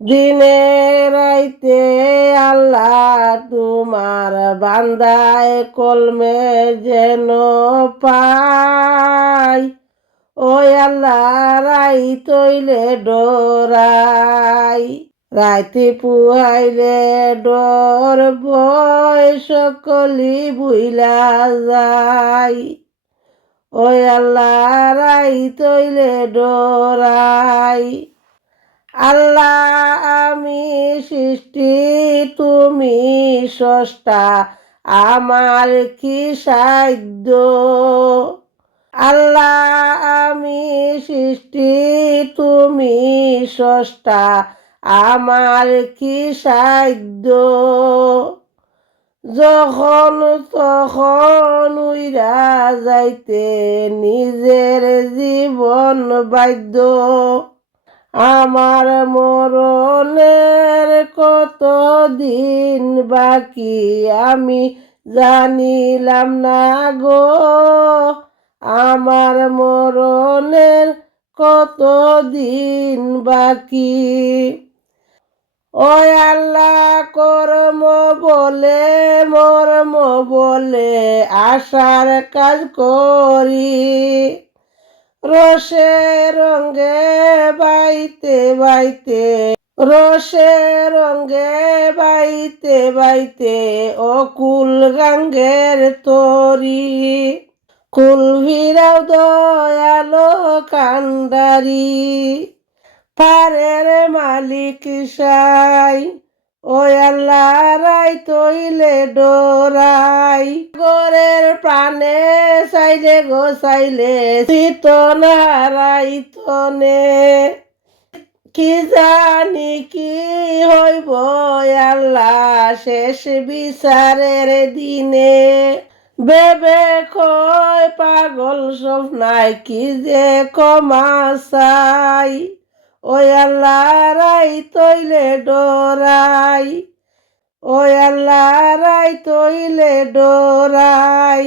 দিনে রাইতে আল্লাহ তোমার বান্দায় কলমে যেন পাই। ওই আল্লাহ রাই তৈলে ডোরাই, রাইতে পুহাইলে ডর ভয় সকলি বুইলা যায়। ওই আল্লাহ রাই তৈলে ডোরাই। আল্লাহ আমি সৃষ্টি তুমি স্রষ্টা, আমার কি সাধ্য। আল্লাহ আমি সৃষ্টি তুমি স্রষ্টা, আমার কি সাধ্য। যখন তখন উইরা যাইতে নিজের জীবন বাধ্য। আমার মরণের কত দিন বাকি আমি জানিলাম না গো। আমার মরণের কত দিন বাকি। ওই আল্লাহ কর্ম বলে মর্ম বলে আশার কাজ করি। রসে রঙ্গে বাইতে বাইতে, রসে রঙ্গে বাইতে বাইতে অকুল গাঙ্গের তরি। কুল ভিড়াও দয়ালো কান্ডারি, পারের মালিক সাই। ওই আল্লাহ রাই তৈলে ডোরাই। গোরের প্রাণে চাইলে গো চাইলে চিতন হারাইতনে। কি জানি কি হইব আল্লাহ শেষ বিচারের দিনে। বেবে কয় পাগল স্বপ্নায় কি যে ক্ষমা চাই। ওই আল্লাহ রাই তৈলে ডোরাই, ওই আল্লাহ রাই তৈলে ডোরাই।